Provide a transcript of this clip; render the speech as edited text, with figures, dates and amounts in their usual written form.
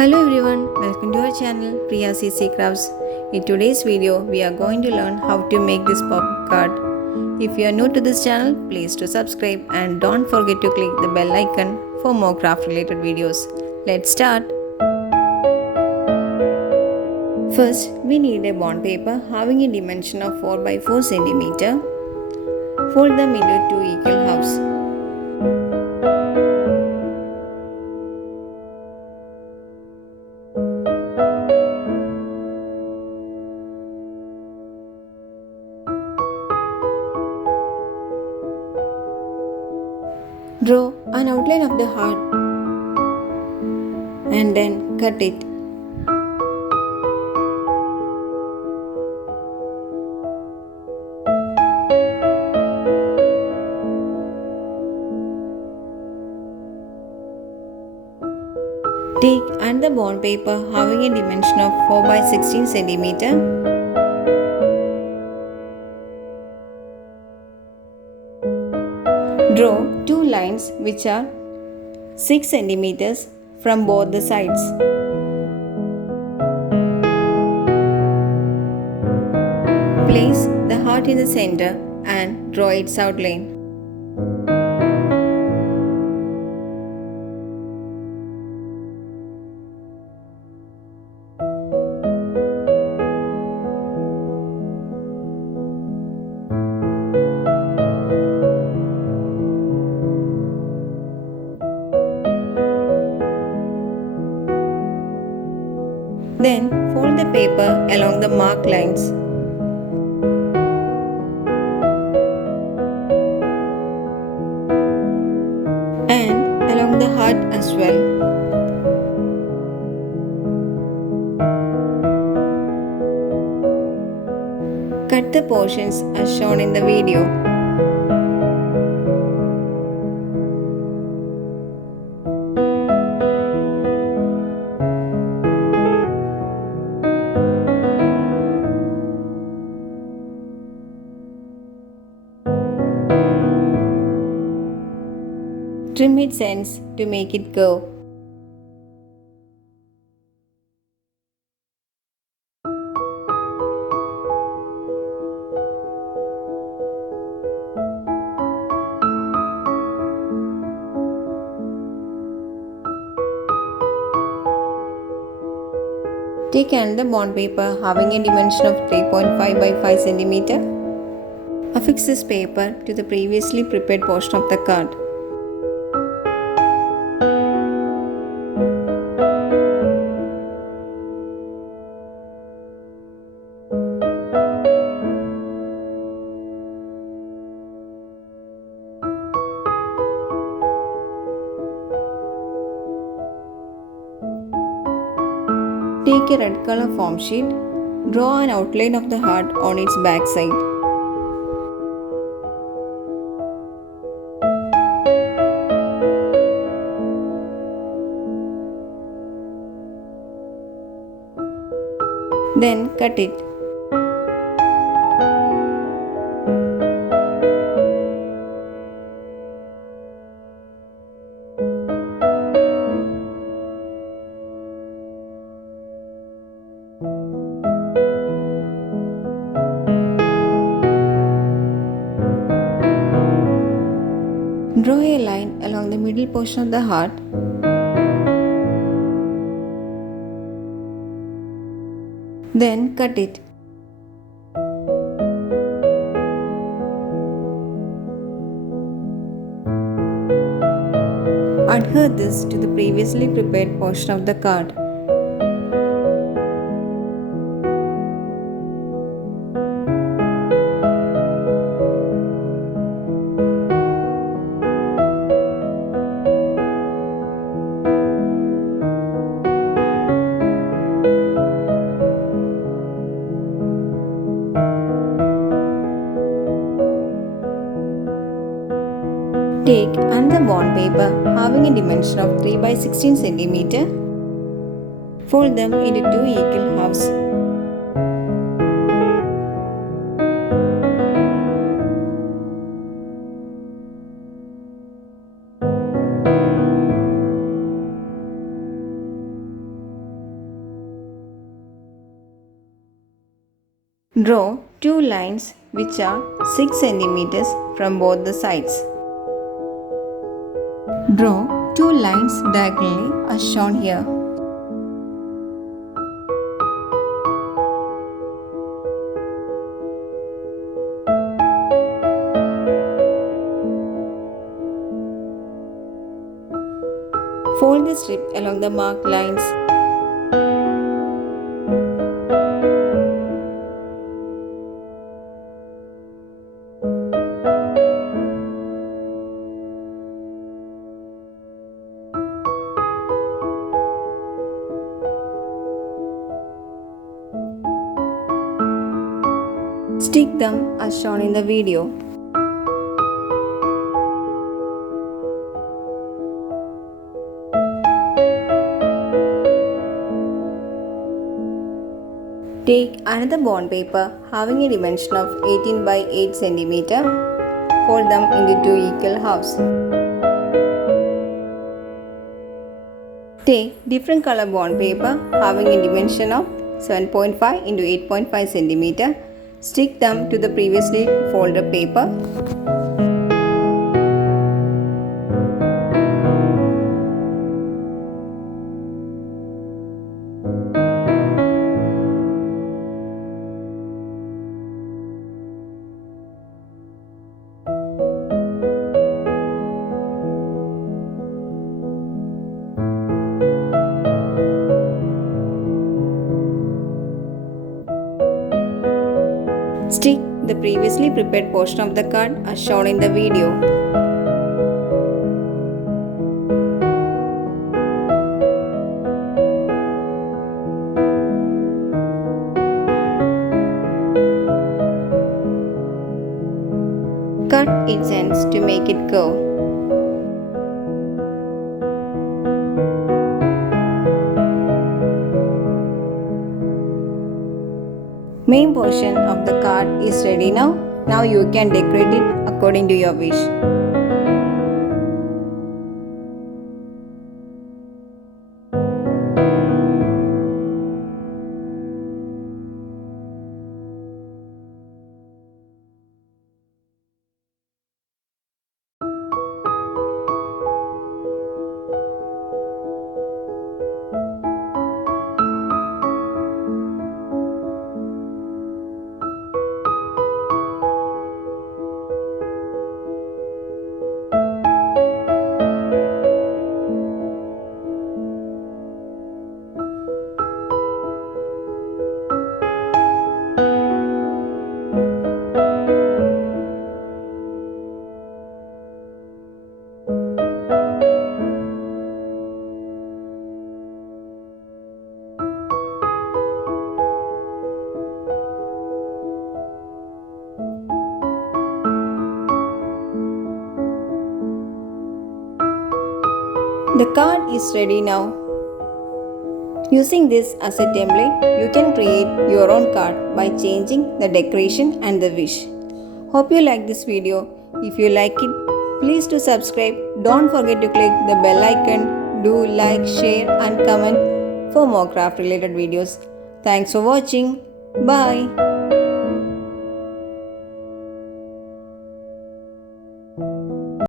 Hello everyone, welcome to our channel Priya CC Crafts. In today's video, we are going to learn how to make this pop card. If you are new to this channel, please do subscribe and don't forget to click the bell icon for more craft related videos. Let's start. First, we need a bond paper having a dimension of 4 by 4 cm. Fold them into two equal halves. Draw an outline of the heart and then cut it. Take another bond paper having a dimension of 4 by 16 cm. Draw two lines which are 6 cm from both the sides. Place the heart in the center and draw its outline. Then fold the paper along the marked lines. And along the heart as well. Cut the portions as shown in the video. Trim its ends to make it curve. Take another bond paper having a dimension of 3.5 by 5 cm. Affix this paper to the previously prepared portion of the card. Take a red color foam sheet. Draw an outline of the heart on its back side. Then cut it. Draw a line along the middle portion of the heart. Then cut it. Adhere this to the previously prepared portion of the card. Take another bond paper having a dimension of 3 by 16 cm. Fold them into two equal halves. Draw two lines which are 6 centimeters from both the sides. Draw two lines diagonally as shown here. Fold the strip along the marked lines. Stick them as shown in the video. Take another bond paper having a dimension of 18 by 8 cm. Fold them into two equal halves. Take different color bond paper having a dimension of 7.5 into 8.5 cm. Stick them to the previously folded paper. Stick the previously prepared portion of the card as shown in the video. Cut its ends to make it curve. Main portion of the card is ready now. Now you can decorate it according to your wish. The card is ready now. Using this as a template, you can create your own card by changing the decoration and the wish. Hope you like this video. If you like it, please do subscribe. Don't forget to click the bell icon. Do like, share and comment for more craft related videos. Thanks for watching. Bye.